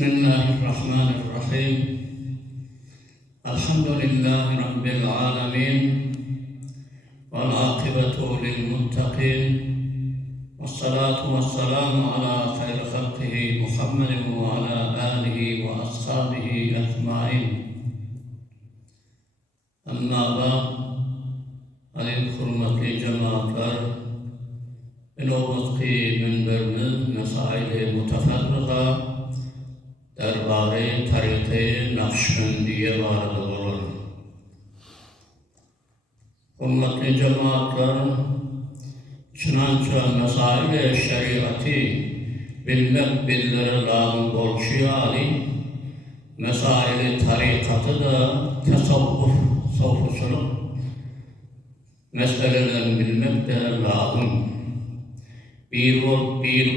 بسم الله الرحمن الرحيم. الحمد لله رب العالمين، والعاقبة للمتقين، والصلاة والسلام على خير خلقه محمد وعلى آله وأصحابه أجمعين. أما بعد، aziz hurmatli cemaatler, navbatki minberimiz mesail-i mutafarrıga derbari tarihi Nakşibendiye barada olur. Hurmatli cemaatler, çınança mesail-i şeriatı bilmek bizlere lazım bolşiyali, mesail-i tarikatı da tasavvuf, sofrusuluk meselelerini bilmek de lazım. Bir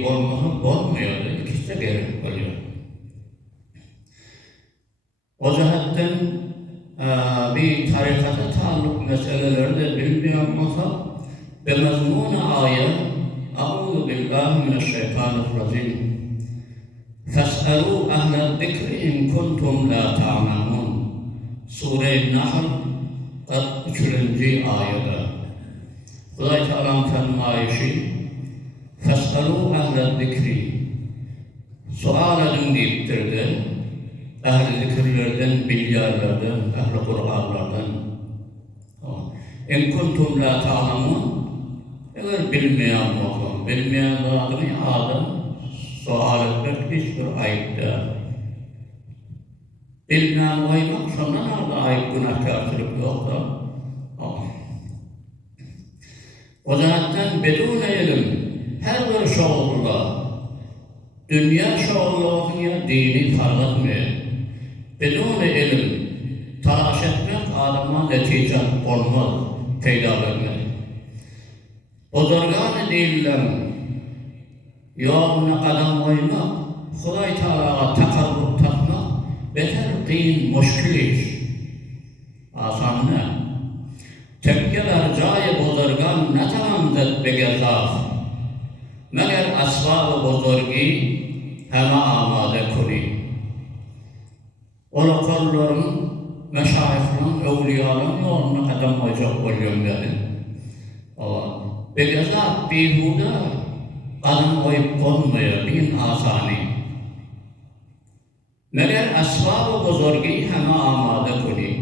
olması olmuyor, ikisi de gerek oluyor. O cihetten bir tarikata taalluk meseleleri de bilmeyen olsa ve mezmûn-u ayet "Eûzu billahi mineşşeytanirracim. Fes'elû ehle-zikri in kuntum la ta'lemûn." Sure-i Nahl 43. ayette. Hudayi Teala'nın fermayişi "Fes'elû ehle-zikri." Sual edin deyiptirdi. Ehl-i zikirlerden, bilyarlardan, ehl-i Kur'anlardan. "In kuntum la ta'lemûn." Eğer bilmeyen olsun, bilmeyen zatını adam sual etmek hiçbir ayıp değil. Bilmeyen oymak sonra nerede ayıp, günahkarçılık yoktur. O zaten bedûne ilim, her bir şoğlulla, dünya şoğlu olsun ya dini fark etmiyor. Bedûne ilim, talaş etmek adama netice olmaz, peyda vermek. Bozorgan değiller, yoluna kadam koymak, Hudayi Teala'ya takarrub takmak, beter kıyın, müşkül iş. Asan ne? Tepkiler cayı bozorgan ne zaman zedbege zaf? Meğer asbab-ı bozorgi hema amade kuli. Ola kolların, meşayihlerin, evliyaların yoluna kadam koyacak oluyor benim. Bege zaf bihuda kadam koyup konmuyor, bin asani. Meğer asbab-ı bozorgi hema amade kuli.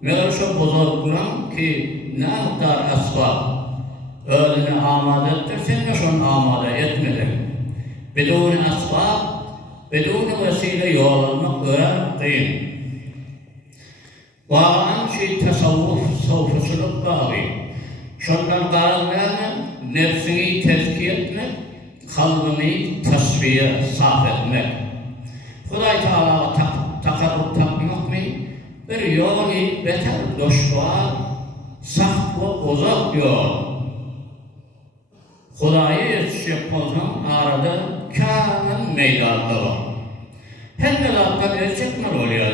Meğer şu bozorgulan ki ne kadar asbab öğlene amade ettir, sen de şunu amade etmedin. Bedûn asbab, bedûn vesile yol almak kıyın. Bağlan şey tasavvuf, sofrusuluk bağlı. Şundan kararlarına nefsini tezkiye etmek, kalbini tasfiye, saf etmek. Hudayi Teala'ya takarrub takmak mı? Bir yolu beter doşluğa, saht ve uzak yol. Hudayi yetişecek olsam arada kâmen meydanda var. Her melattan erçekler oluyor.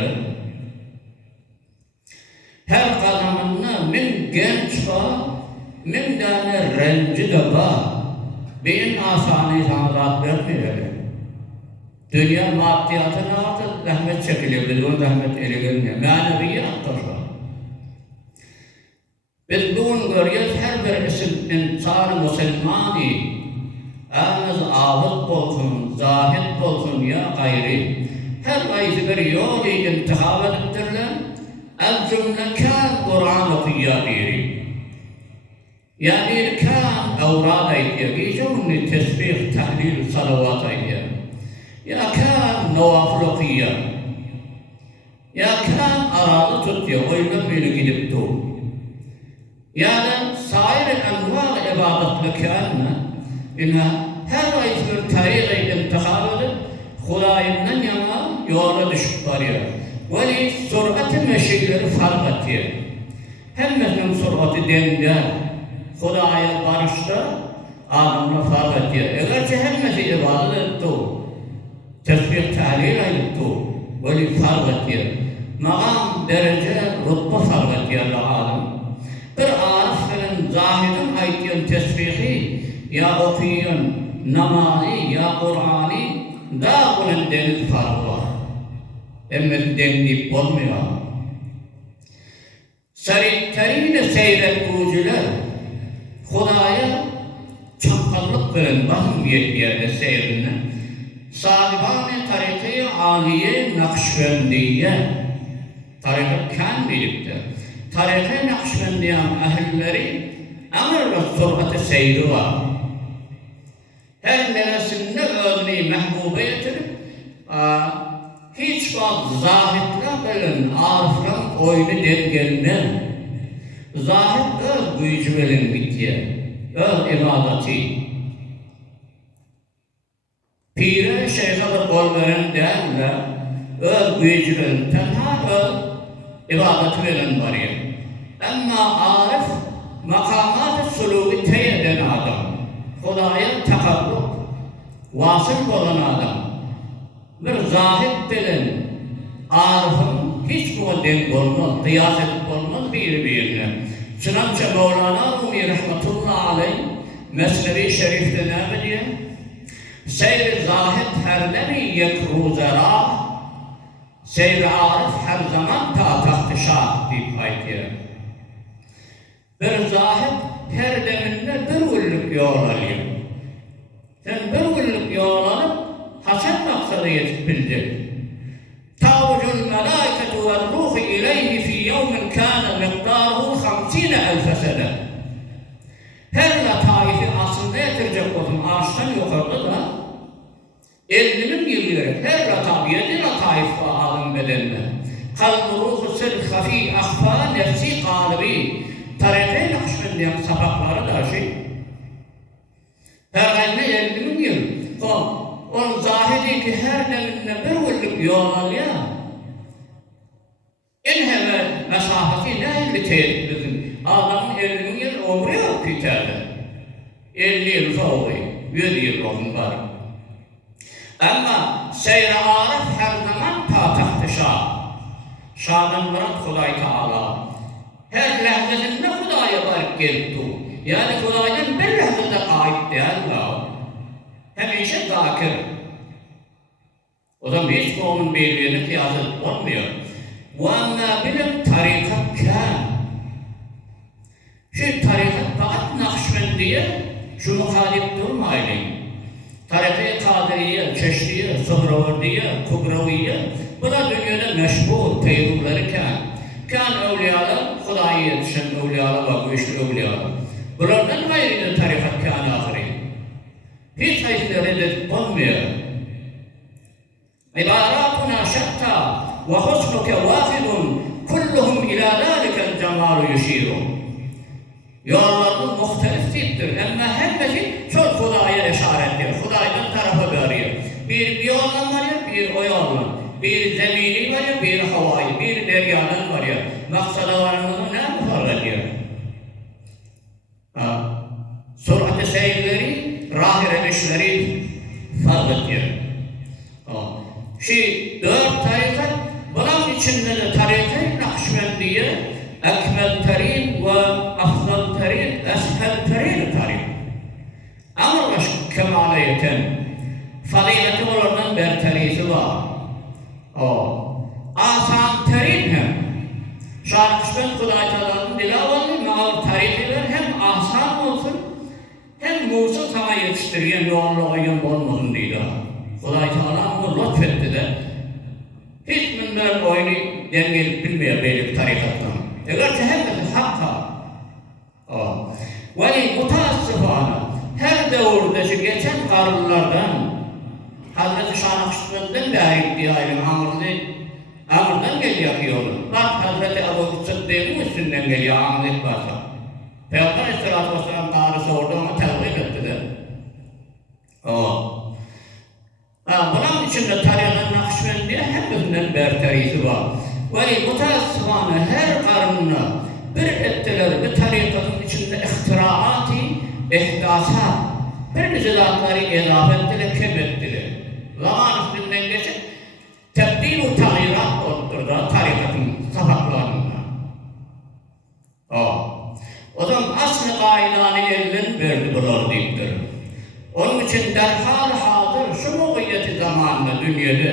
Her kadınında min genç var, min tane renci de var. Beyin asani sana rahat vermiyor. Dünya maddiyatına artık rahmet çekiliyor, biz onu rahmet ele gelmiyor. Maneviye aktarlar. Biz bunu görüyoruz, her bir insan-ı Müslümanı, ağız ağız olsun, zahid olsun ya gayri, her ayısı bir yolu intihab ediptirler, el cümle kâr Kur'an okuyor biri. Yani kâr evrada ediyor, onu tesbih, tahlil, salavat ediyor. Ya kan novafil okuyor, ya kan aradı tutuyor, oyundan böyle gidip dur. Yani sair enval ibadetlikârına, her ayet bir tarihi intihab edip, Hudayi'nden yana yola düşüp varıyor. Ve sürat-i meşilleri fark ediyor. Hemmesinin sürat-i dender, Hudayi'ye barışta adamla fark ediyor. Eğerçe hemmesi ibadet etti, tesbih tahlil ayıptı, böyle fark ediyor. Mağam derece, rütbe fark ediyor adam. Bir ariflerin, zahidin ayıtın tesbihi, ya okuyun namazı, ya Kur'an'ı, da bunun deniz farkı var. Emmeti denleyip olmuyor. Terine seyretkucular Hudaya çapkallık kılın bakın bir yerde seyrine. Sahibane tariki aliye Nakşibendiye tarikat kendilikte. Tariki Nakşibendiyan ahilleri emir ve surati seyri var. Her neresinde örneği mehbube getirip hiç bazı zahitler bilin, arifler oyunu dengeline. Zahit öz büyücü bilin bitiye, öz ibadeti. Pire şeyhe de kol veren değerler, öz büyücü bilin, tenha öz ibadeti bilin var ya. Ama arif, makamat-ı sulubi teyeden adam. Hudaya takabbuk, vasıl olan adam. Bir zahid bilin, arifin hiç bu denk olmaz, kıyas edip olmaz birbirine. Çınamça Mevlana Rumi rahmetullahi aleyh, Mesnevi Şerif'te ne diyor? Seyr-i zahid her demi yekruzera, seyr-i arif her zaman ta taht-ı şah deyip haytiyor. Bir zahid her deminde bir günlük yol alıyor. Sen bir günlük yol alıp hasen maksadı yetip bildin. Tavucul melâiketu vel ruhu ileyhi fi yevmin kâne miqdâruhu 50.000 sene. Her lataifi aslında yetirecek olsun arştan yukarıda da 50.000 yılları her lataif 7 lataif var alın bedenine. Kalb-ı ruhu sır hafî ahfâ nefsi kalbi. Tarife-i Nakşibendiyan sapakları da her ayında 50.000 yıl. Onun zahidi ki her deminde bir günlük yol alıyor. En hemen mesafeti ne elli teyit bizim? Adamın 50.000 yıl ömrü yok ki içeride. 50 yıl sonra, 100 yıl var. Ama seyr-i arif her zaman ta taht-ı şah. Şah'dan murat Huday Teala. Her lehzesinde Hudaya varıp geldi. Yani Huday'dan bir lehzede ait değil Allah. Hemşe zakir. O zaman hiç onun birbirine kıyasıt olmuyor. وَاَمَّا bilim tarikat kân. Şu tarikat fakat Nakşibendiye şu muhalif durmayın. Tarikat-ı Kadiriye, Çeşdiye, Sohravardiye, Kubraviye buna dünyada meşhur peyruvları kân. Kân evliyalar, Hudaya yetişen evliyalar var, bu işli evliyalar. Bunlardan gayrıyla tarikat kân ahiri. Hiç hayatında reddet olmuyor. İbaratuna şatta ve husnuke vâfidun kulluhum ilâ zâlikel cemâlu yuşîrun. Yollarımız muhtelif tiptir. Ama hepsi çok Hudaya işaret ediyor. Hudaya'dan tarafa veriyor. Bir yoldan var ya, bir o yoldan. Bir zemini var ya, bir havayı, bir deryadan var ya. Maksada varımızın ne fark ediyor? Surat-ı seyirleri, rahir emişleri fark ediyor. Dört tarikat, bunun içinde de tarikat-ı Nakşibendiye, ekmel terin ve afzal terin, eshel terin tarikat. Ama başka kemale yeten, fazileti olandan berterisi var. Asan terin hem, Şarkışben Huday Teala'nın dilavanlı mağar tarihiler hem asan olsun, hem Musa sana yetiştiriyen yolunu oyun olmasın diye. Huday Teala onu lütfetti de, hiç bunlar oyunu dengelip bilmiyor belli tarikattan. Eğerse hepsi hakka. Ve mutaassıfana, her devirdeki geçen karlılardan, Hazreti Şah-ı beri diyelim Amr'dan geliyor yolu. Bak Hazreti Ebu Sıddık'ın üstünden geliyor Amr'ın varsa. Peygamber Aleyhisselatü Vesselam tarihsi orada ona tevhid ettiler. Bunun içinde tarihin Nakşibendiye hepsinden berterisi var. Ve mutaassıfane her karnına bir ettiler bir tarikatın içinde ihtiraat-ı ihdasat. Bir nizilatları edafe ettiler, kem ettiler. Zaman üstünden geçip tebdil-u tağyirat olurdu tarikatın safaklarında. O zaman aslı kaidanı elden verdi bunlar deyiptir. Onun için derhal hazır şu muğiyeti zamanında dünyada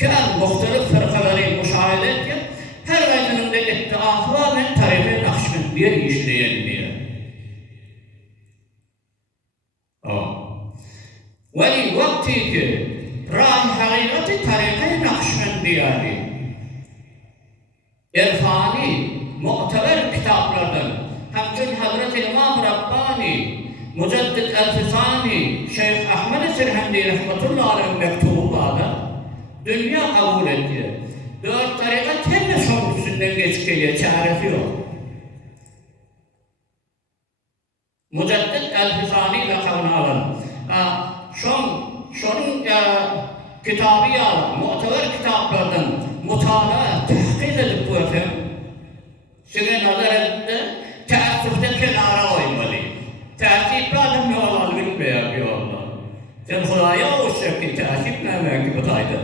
kan muhtelif fırkaları müşahede etken her gayrının da iddiası ve tarihi Nakşibendiye işleyen diye. Veli vakti ki rahi hakikati tarihi Nakşibendiye irfani, mu'teber kitaplardan Hamçın Hazreti İmam Rabbani, Mucaddid El-Fisani, Şeyh Ahmed Sirhendi Rahmetullahi Aleyhi mektublarda dünya kabul etti. Dört tarikat hem de son üstünden geçip geliyor, çaresi yok. Mucaddid El-Fisani lakabını alın. Şunun kitabı ya, mu'teber kitaplardan mutala, tahkik edip bu efendim, size nazar edip de teessüfte kenara koymalı. Teessüfle adam ne olalım bilmeyen bir Allah. Sen Hudaya o şekilde teessüf ne demek bu tayda?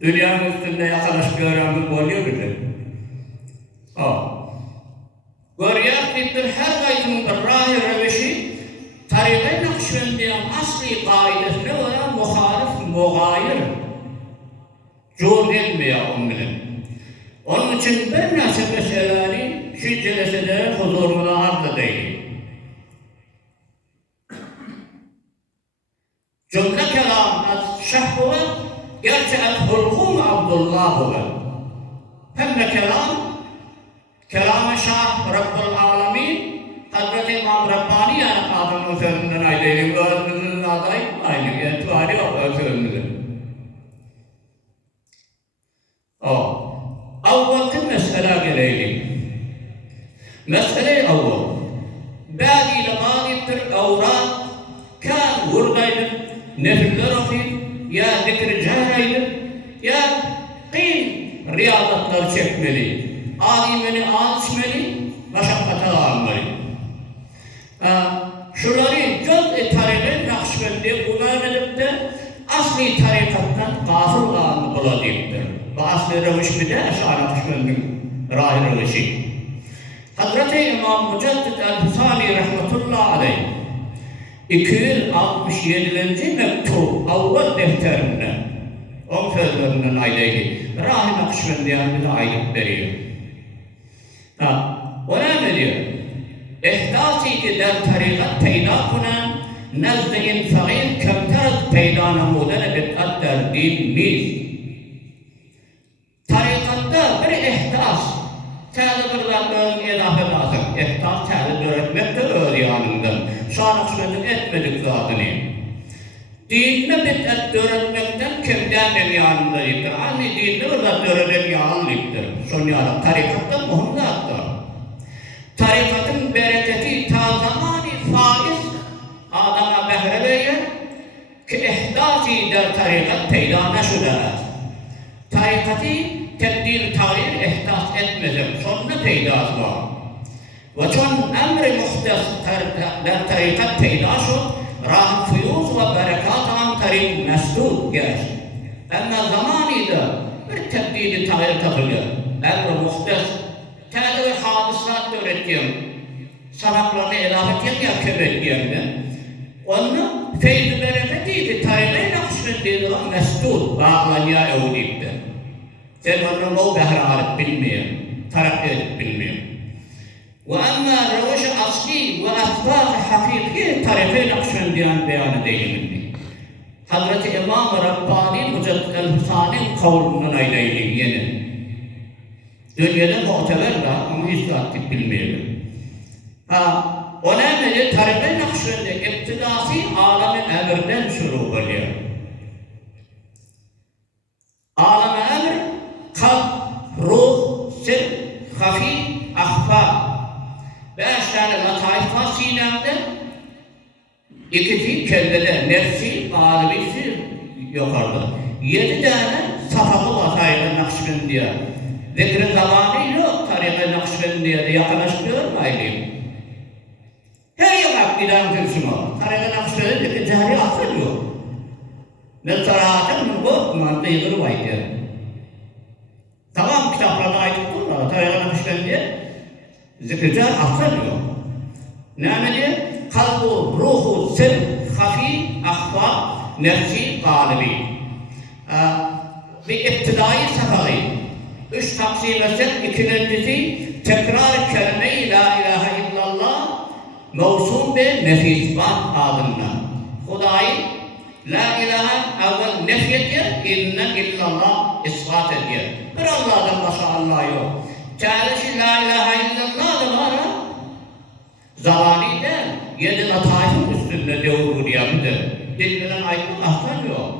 Dünyanın üstünde yakalaş bir öğrenmek oluyor bize. Görüyor ki her gayrının rahi revişi tarihi Nakşibendiye'nin asli kaidesine veya muhalif, muğayir cur etmiyor onunla. Onun için ben nasıl meseleleri şu celeselere huzuruna arz edeyim. Cümle kelam şehbuve gerçi el-hulkum Abdullah'uve. Hem de kelam-ı şah Rabbul Alamin Hazreti İmam Rabbani yani adamın sözünden aydayım. Gözünüzün adayım aynı. Yetvari yok sözünüzün. Avvalki mesele geleyim. Mesele avval. Bâdi ile mâdiptir avrat. Kân vurdaydım. Nefiller okuyup ya zikr cahaydım. Ya kıyım riyadatlar çekmeli. Alimeni alışmeli. Meşakkata almalı. Şunları göz tarihi Nakşibendiye bunlar edip de asli tarikattan gafıl olanı buladıyımdır. Ve asli reviş bir de Eş'ar Nakşibendi'nin rahi revişi. Hazreti İmam Mucaddid El-Fisani Rahmetullahi Aleyh 267. mektup avval defterinde 10 sözlerinden aydaydı. Rahi Nakşibendiye'nin bir aylık veriyor. O ne diyor? İhtasi ki der tarikat peyda kunan nezd-i infa'il kemteret peyda namudene bit'adder dinniz. Tarikatta bir ihtas tâli bir zatlarının edafe lazım. İhtas tâli öğretmektir öğreyanından. Şanakşmedin etmedik zatını. Dinine bit'at öğretmekten kimden yanındayıdır. Anni dinine o zat öğreten yanındayıdır. Son yana tarikatta muhim zattır. Tarikatın bereketi ta zamani faiz adama behre verir ki ihdasi der tarikat peyda neşudeler. Tarikatı tebdil tağyir ihdas etmezim. Sonra peydası var. Ve çon emri muhtes der tarikat peydaşu rah fiyuz ve berekat an tarik mesdud geç. Ama zamanida bir tebdil tağyir takılıyor. Emri muhtes tâli hadisat öğrettiğim, sanatlarını ilahatiyen yakıbettiğim de, onu feyz-i bereketiydi, tarihi Nakşibendiye'de mesdud, bağlanıya evliydi. Sen onu o behraret bilmiyor, tarakki edip bilmiyor. Ve amma reviş asli ve asbâk-ı hakiki tarihi Nakşibendiye'nin beyanı değilimdi. Hazreti İmam Rabbani Mucaddid El-Fisani'nin kavlundan aydayım yeni. Dünyada muhteber de ama hiç takip bilmeyelim. O neyle tarihi Nakşibendiye iptidası alem-i emirden şuru oluyor. Alem-i emir, kalp, ruh, sir, hafi, ahfa. 5 tane lataif var sinemde. İkisi kellede, nefsi, galibisi yukarıda. 7 tane safalı lataif Nakşibendiye. Zikr-i zamanı yok, tarihi Nakşibendiye'de yaklaşmıyor mu aileyim? Her yamak giden tülsüm var. Tarihi Nakşibendiye'de cehri asıl yok. Ne sarayacak mı bu? Mantı yığır vaydı. Tamam kitaplarda ait tutulma, tarihi Nakşibendiye zikr-i cehri asıl yok. Ne diye? Kalbu, ruhu, sir, hafi, ahva, nefsi, galibi. bir iptidai safhayı. 3 taksim etsek, ikincisi tekrar kelime-i la ilahe illallah mevsum ve nefisbat adına. Hudayi la ilahe evvel nefy ediyor, inne illallah ispat ediyor. Bir Allah'dan başka Allah yok. Çağrışı la ilahe illallah da var ha. Zavani de 7 lataifin üstünde devur yapıdır. Dilbilen aydın ahsan yok.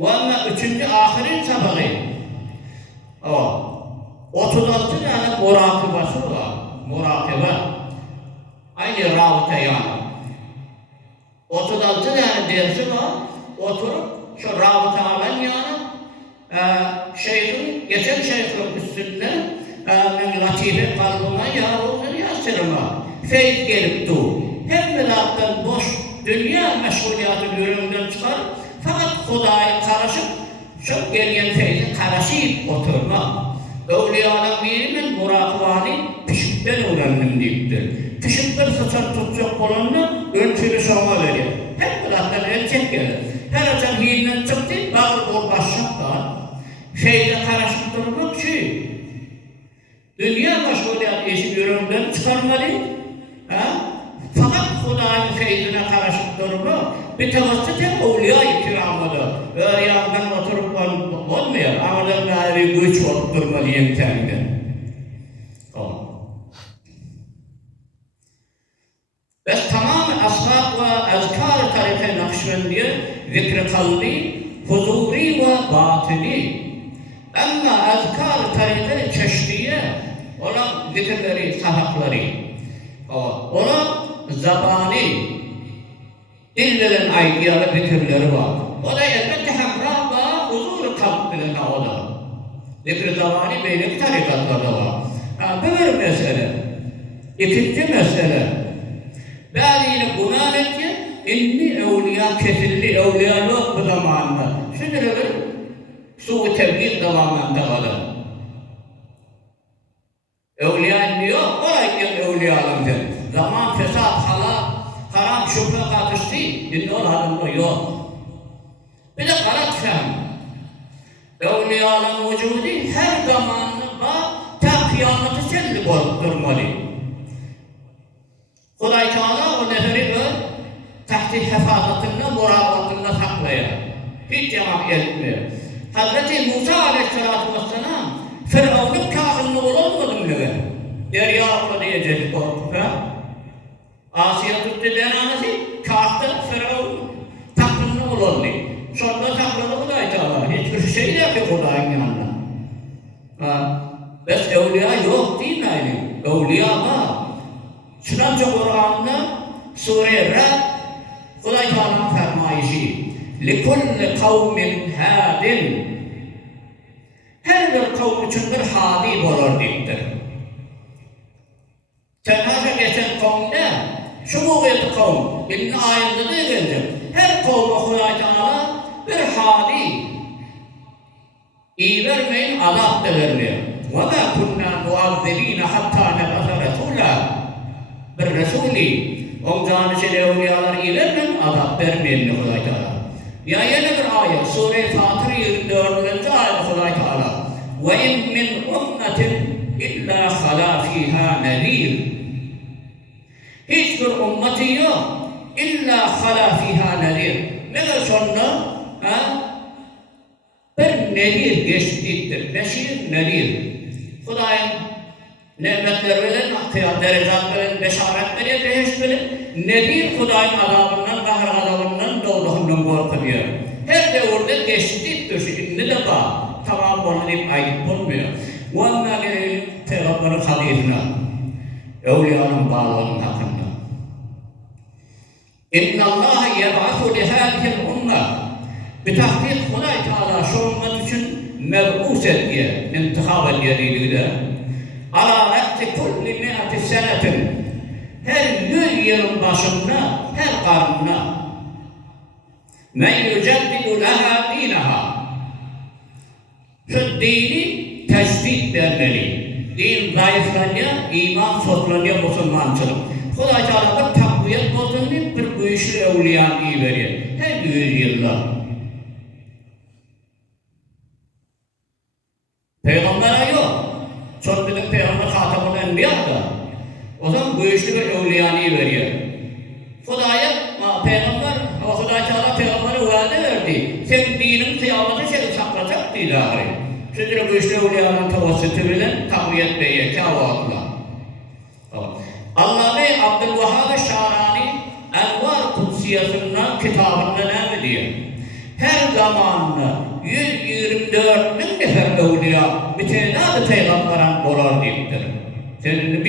Ve ama 3. ahirin sabahı. 36 tane murakibası var. Murakibe. Aynı rabıta yani. 36 tane dersi var. Oturup şu rabıtadan yani geçen şeyhin üstünde min latife kalbına yağrılır yasırma. Feyz gelip dur. Hem milattan boş dünya meşguliyatı görümden çıkar. Fakat Hudaya karışıp çok gelen feyzi karışıp oturma. Evliyadan birimin murakıvani pişikten öğrendim deyiptir. Pişikler saçar tutacak olanını ölçülü sorma veriyor. Hep milattan erkek gelir. Her açan hiyinden çıktı, bağır bol başlık da. Feyze karışıp durmak şey. Dünya meşguliyatı eşi görümden çıkarmalı. Fakat Huda'nın feyzine karışıp durma. Bir tavasıt hep evliya-i kiramıdır. Öyle yandan oturup olmuyor. Amadan gayri güç olup durmalıyım kendine. Ve tamamen ashab ve ezkar-ı tarike Nakşibendiye zikr-i kalbi, huzuri ve batini. Ama ezkar-ı tarike çeşdiye olan zikirleri, sahakları. Ona zabani, dillenen aydiyalı zikirleri var. O da elbette hemrah ve huzur-u kalp bilene o da. Zikr-i zabani beylik tarikatlarda var. Bir mesele. İkinci mesele. Bazıları buna ki inni evliya kesilli, evliya yok bu zamanında. Şimdi bir su-u tevhid devamında kalır. Evliya inni yok, oraya evliyalımdır. Zaman fesat, haram şüphe katıştı, inni o adamda yok. Bir de karat fem. Evliyaların vücudu her zamanında ta kıyameti selli olup durmalı. Kuday Teala o neferi tahti hefazatında, murabatında saklaya. Hiç cevap etmiyor. Hazreti Musa Aleyhisselatü Vesselam Firavun'un kâhını olmadım diyor. Derya abla diyecek korkuda. Asya tuttu denanesi, kâhta Firavun tahtını olmadı. Sonra sakladı Kuday Teala. Hiçbir şey de yok ki Kuday'ın yanında. Bes evliya yok değil mi aynı? Evliya var. Çınarca Kur'an'da Sure-i Ra'd Kuday Teala'nın fermayişi لِكُلِّ قَوْمٍ هَادٍ her bir kavm için bir hadi olur deyiptir. Tenhaşa geçen kavmde şu muğyeti kavm ilmi ayında da gelecek. Her kavme Kuday Teala bir hadi iyi vermeyin, azap da vermiyor. وَمَا كُنَّا مُعَذِّب۪ينَ حَتَّى نَبَثَ رَسُولًا bir Resulü, oncanı şeyle evliyalar ilerden azap vermeyen Kuday Teala. Ya yine bir ayet, Sure-i Fatır 24. ayet Kuday Teala. وَاِنْ مِنْ اُمَّةٍ اِلَّا خَلَا ف۪يهَا نَذ۪يرٌ hiçbir ümmeti yok, illa خَلَا ف۪يهَا نَذ۪يرٌ ne sonra bir nedir geçtiktir, beşir nedir. Kuday'ın nimetler veren, kıyam derecat veren, beşaret veren, behiş veren, nedir Kuday'ın azabından, kahır azabından, doğduğundan korkuyor. Her devirde geçtiktir, şimdi de var. Tamam bunu deyip ayıp olmuyor. وَاَنَّا گَرَيْلِ Peygamber'in hadisine, evliyanın bağlarının hakkında. اِنَّ اللّٰهَ يَبْعَثُ لِهَذِهِ الْاُمَّةِ bitahkik Kuday Teala şu ümmet için meb'us ettiye, intihab ediyeliğiyle ala re'ti kulli mi'ati senetin her 100 yılın başında, her karnına men yüceddidu leha dinaha şu dini teşvik vermeli. Din zayıflanıyor, iman sotlanıyor, Müslümançılık. Kuday Teala bir takviyet bozuldu, bir güçlü evliyan iyi veriyor. Her 100 yılda. Peygamber'e yok. Son bizim peygamber Hatemul Enbiya da. O zaman bu işi bir evliyanı veriyor. Hudaya peygamber, o Huday Teala peygambere vaade verdi. Sen dinin kıyameti seni saklayacak değil ahire. Sizlere bu işi evliyanın tavassıtı bilen takviyet beye kâvatla. Allah Bey Abdülvahhab Şarani Envar Kudsiyası'ndan kitabında ne diyor? Her zaman 124 bin nefer evliya bir tane de peygamberan olar deyiptir. Senin bir